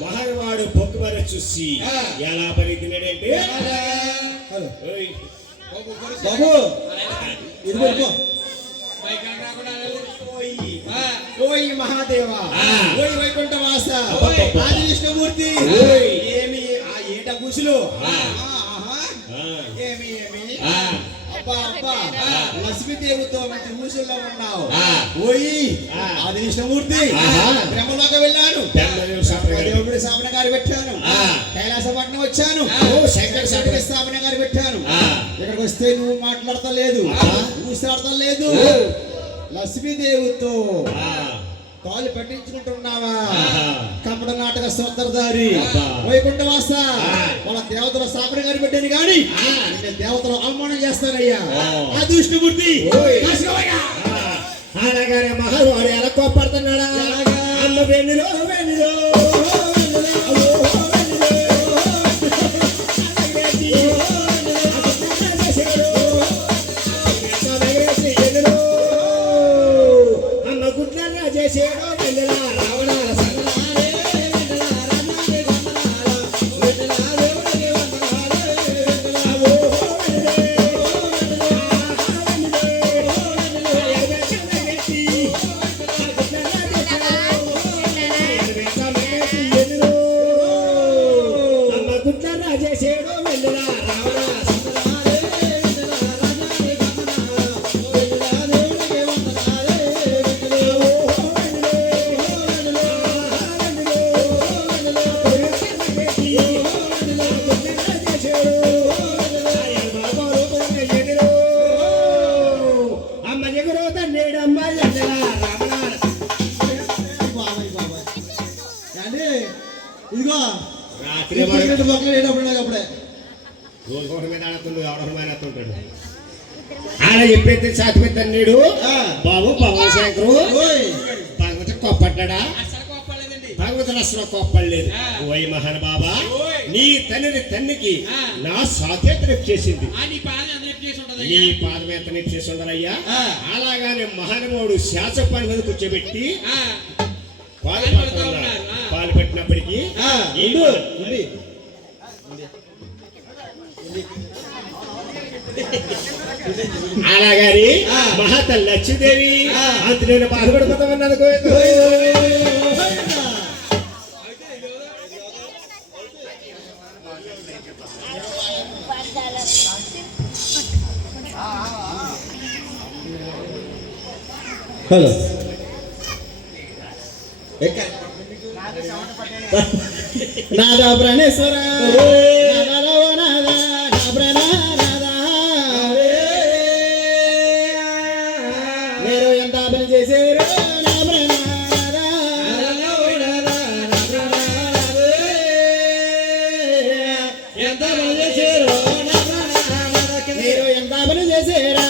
మహానవాడు పొక్కుమర చూసి ఎలా పలికినాడంటే బాబు ఓయ్ మహాదేవా ఓయ్ వైకుంఠవాస ఆది విష్ణుమూర్తి ఏమి ఏట గుసులు ఏమి ఏమి అబ్బా అబ్బా లక్ష్మీదేవితో మంచి ఊసుల్లో ఉన్నావు ఓయ్ ఆది విష్ణుమూర్తి బ్రహ్మలోకి వెళ్ళాను దేవుడి స్థాపన గారు పెట్టాను కైలాసపట్నం వచ్చాను శంకర స్థాపన గారు పెట్టాను ఇక్కడికి వస్తే నువ్వు మాట్లాడతా లేదు ఊసాడతా లేదు లక్ష్మీదేవితో కాలు పట్టించుకుంటున్నావా కపట నాటక సోదరదారి వైకుంఠవాస వాళ్ళ దేవతల స్థాపన గారి పెట్టాను కానీ దేవతలు అవమానం చేస్తానయ్యా ఆ విష్ణుమూర్తి అలాగానే మహావాడు ఎలా కోపడుతున్నాడా అమ్మ వెన్నులో వెన్నులో ఇదిగో ఆడ చెప్పేది సాధ్యమైతే నీడు బాబు పవన్ శంకరు భగవత కోప్పడ్డా భగవతులు అసలు కోప్పడలేదు ఓయ్ మహాన్ బాబా నీ తండ్రికి నా సాధ్యత చేసింది నీ పాదమేత చేసి ఉండరయ్యా అలాగానే మహానుభావుడు శాసపాన్ని మీద కూర్చోబెట్టి పాలు పెట్టినప్పటికీ అలాగాని మహాతల్లి లక్ష్మీదేవి అంత నేను బాధపడిపోతామన్నది హలో నాదా ప్రాణేశ్వర మీరు ఎంత పని చేశారు ఎంత పని చేశారు మీరు ఎంత పని చేశారా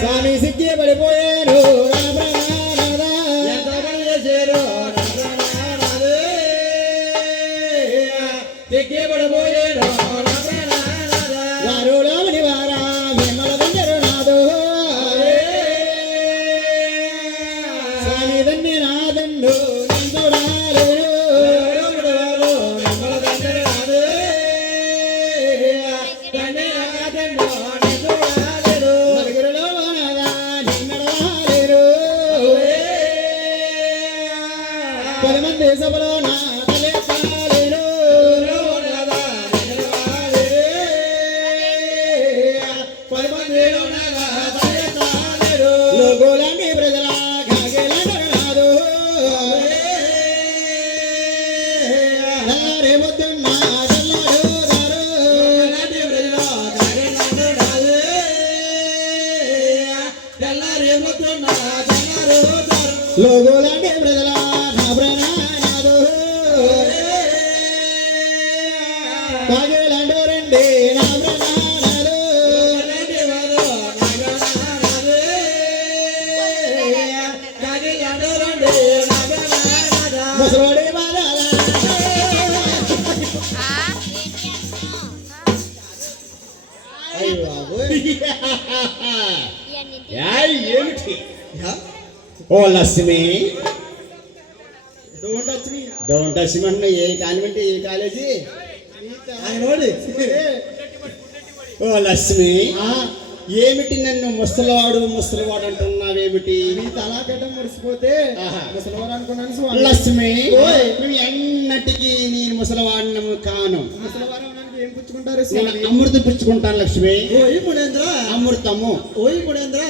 స్వామి సిద్ధి పడిపోయారు వారు రాముని వారా మిమ్మల దండరు నాదు స్వామి దండి నాదండు పది మంది సభలో నా లోగోలాంటి ప్రజల కాగేలాడు తెల్లారేమొద్దున్న తెల్లాడు లోగోలాంటి ప్రజల నా ప్రాణనాథు కాగేలాంటి రండి నా ప్రాణనాథు ముసలోడి బాలాలా అయ్య బాబోయ్ ఏమిటి ఓ Lakshmi don't touch me don't touch me అంటే ఏ కాన్వెంట్ ఏ కాలేజీ ఓ లక్ష్మి ఏమిటి నన్ను ముసలివాడు అంటున్నావేమిటి నీ తలాకటం మురిసిపోతే ఆహా. ముసలివారు అనుకున్నాను స్వామి. లక్ష్మి ఓయ్. నువ్వు ఎన్నటికీ నేను ముసలివాడినము కాను ముసలివారు అవడానికి ఏం పుచ్చుకుంటారు నేను స్వామి? అమృతం పుచ్చుకుంటాను లక్ష్మి ఓయ్ ముడేంద్ర అమృతము ఓయ్ ముడేంద్ర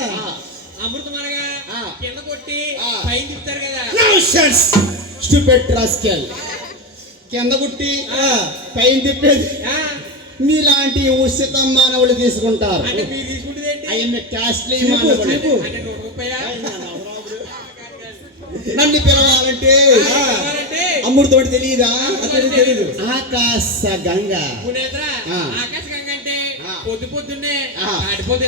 అమృతం అనగా ఆ. కింద కొట్టి ఆ. పైన తిప్పుతారు కదా. స్టూపిడ్ రాస్కెల్ కింద గుట్టి పైన తిప్పేది ఆ, మీలాంటి ఉచిత మానవులు తీసుకుంటారు అంటే మీరు తీసుకుంటుంది ఏంటి? ఐఎమ్ కాస్ట్లీ చీపు, మానవుడు చీపు. అంటే ₹100. నన్ను పిలవాలంటే కావాలంటే అమృతం అంటే తెలియదా అసలు తెలీదు. ఆకాశ గంగ మునేంద్ర, ఆ. ఆకాశగంగ అంటే ఆ. పొద్దున్నే ఆ. తాడిపోతే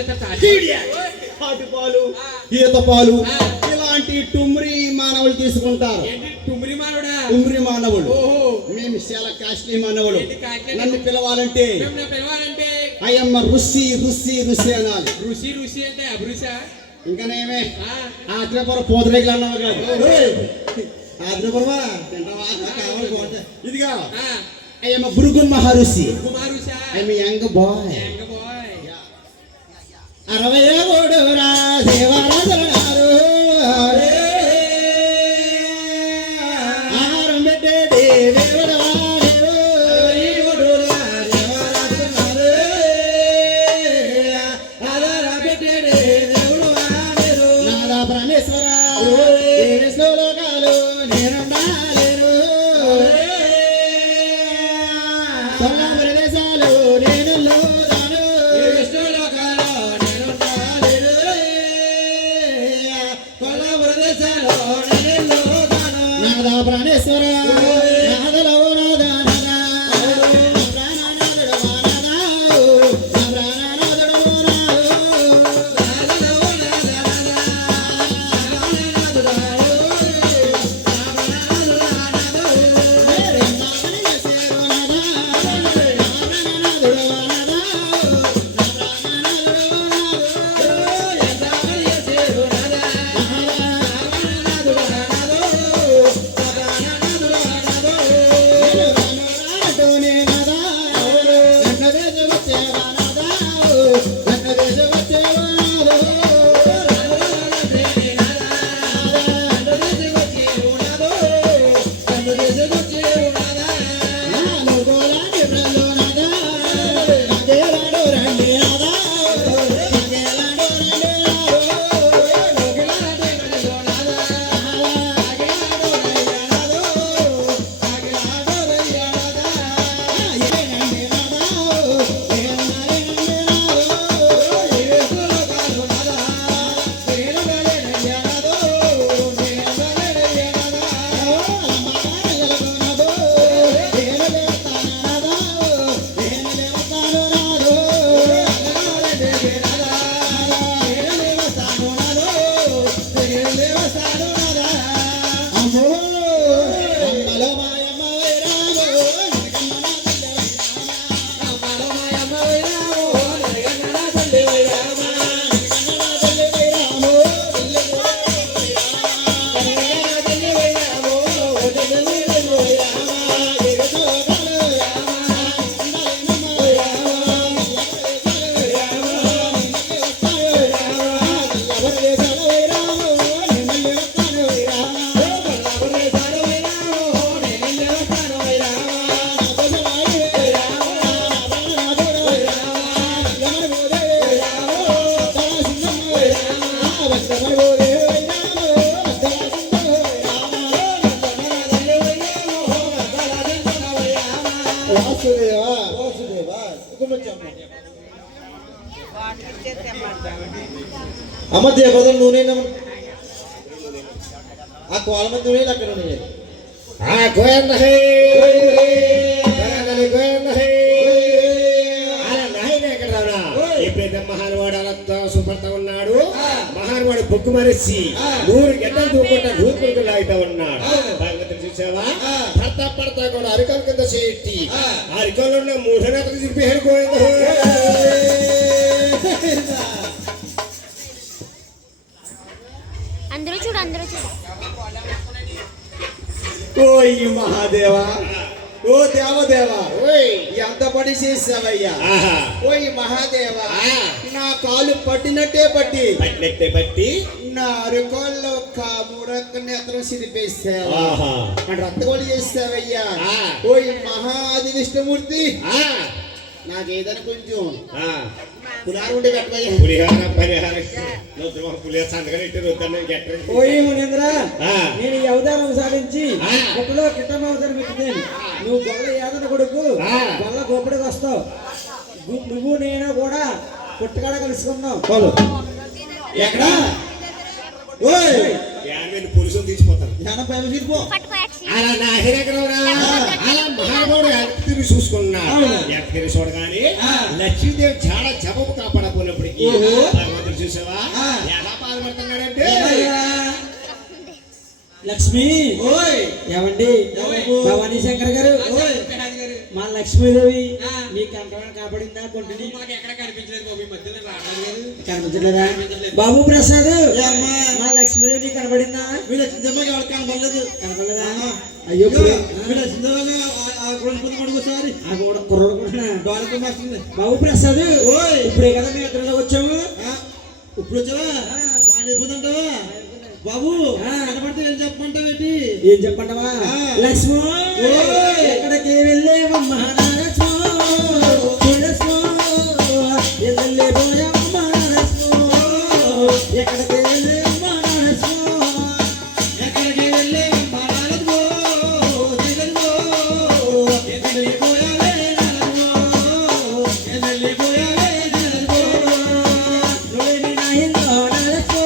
పాలు ఈత పాలు ఆ. ఇలాంటి టుమ్రి మానవులు తీసుకుంటారు ఏంటి టుమ్రి మానవుడా? టుమ్రి మానవులు ఓహో, మేము చాలా కాస్ట్లీ మానవులు ఏంటి కాకినాడ? నన్ను పిలవాలంటే మిమ్మల్ని పిలవాలంటే అయ్యమ్మ రుసి అనాలి రుచి అంటే అభిరుచా? ఇంకనేమే ఆ, ఆత్రేపుర పోతరేకులు అన్నావు కాదు ఆద్రపర్వా తింటావా? కావాలి బాగుంటాయి. ఇదిగా ఆ, అయ్యమ్మ భృగు మహర్షి కుమారుచా? I'm young boy young boy. 63 రా దేవరాజులు ఆహారం పెట్టేటి దేవుడా నాదా ప్రాణేశ్వర ఏ శ్లోకాలు నేనుండాలేను సల్ల ప్రదేశాలు నేను లోదాను నాదా ప్రాణేశ్వర నాదలో నాదా నాదా నా ప్రాణనాథుడు మా నాదా నా ప్రాణనాథుడు మా నాదా వాసుదేవా వాసుదేవా అమ్మ దేవతలు నూనె ఆ కోల మంది నూనె అక్కడ ఉన్నాయి గోయన్న హే గోయన్న హే ఎప్పుడైతే మహానువాడు అలా సుపడతా ఉన్నాడు మహానువాడు బొగ్గు మరిచి 100 గంటలు దూకుంటా దూకుడుకు లాగుతా ఉన్నాడు భగవంతుడు చూసావా పడతా కూడా అరికాల కింద చేట్టి ఆ అరికాల్లో ఉన్న 3 నెలలు తిప్పి హెడిపోయింది అందరూ చూడు ఓ ఈ మహాదేవా ఓ దేవదేవా ఎంత పని చేసావయ్యా ఓ ఈ మహాదేవా నా కాలు పట్టినట్టే పట్టి నా అరుకోల్లో మూడొక్క నేత్రం సిరిపేసావా రక్తగోళి చేసావయ్యా ఓ ఈ మహాది విష్ణుమూర్తి నాకేదైనా కొంచెం పులిహార ఉంటే పెట్టవయ్యా ఓయ్ మునేంద్ర నేను ఈ అవతారం సాధించి ఒకలో కిట్టమ అవతారం ఎత్తుతాను నువ్వు గొల్ల ఏదన కొడుకు గొల్ల గోపుడికి వస్తావు నువ్వు నేను కూడా పుట్టకాడ కలుసుకున్నావు ఎక్కడ పురుషులు తీసిపోతారు అలా నా అలా మహానుభావుడు తిరిగి చూసుకున్నాడు తిరిగి చూడగానే లక్ష్మీదేవి చాలా జపము కాపాడపోయినప్పటికీ భగవంతుడు చూసావా ఎలా బాధపడుతున్నాడంటే లక్ష్మి ఏమండి భవానీ శంకర్ గారు మా లక్ష్మీదేవి మీ కంకణాన్ని కాపాడిందా కొంటిని కనిపించలేదా బాబు ప్రసాద్ మా లక్ష్మీదేవి కనబడిందా కనపడలేదా అయ్యో బాబు ప్రసాద్ ఇప్పుడే కదా మేము ఎక్కడ వచ్చాము ఇప్పుడు వచ్చావా మాడిపోతుంటావా బాబు కనపడితే ఏం చెప్పమంటావేంటి ఏం చెప్పంటావా లక్ష్మో ఎక్కడికి వెళ్ళేవమ్మా లక్ష్మో ఎల్లెల్లే పోయమ్మా లక్ష్మో ఎక్కడికి వెళ్ళేవమ్మా లక్ష్మో ఎక్కడికి వెళ్ళేవమ్మా లక్ష్మో ఎల్లెల్లే పోయావే ఎల్లెల్లే పోయావే నువ్వేమి నా ఇల్లు లక్ష్మో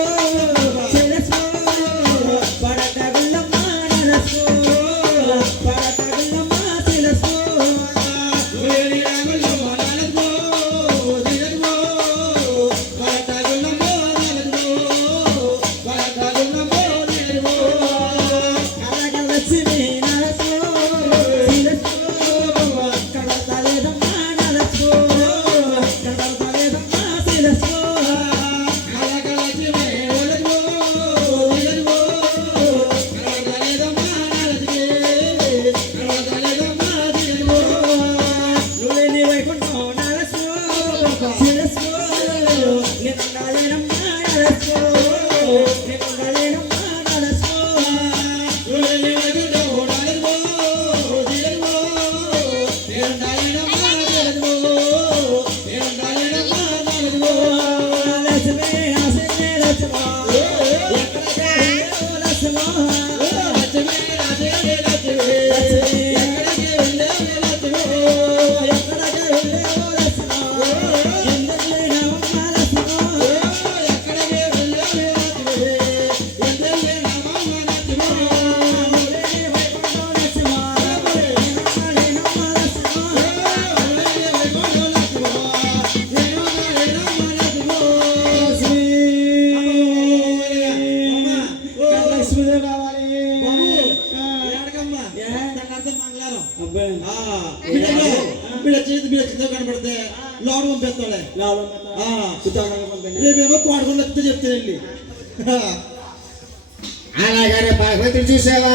కనపడితే లోపల పంపిస్తాడే రేపేమో కోడకుండా చెప్తానండి అలాగనే భగవంతుడు చూసావా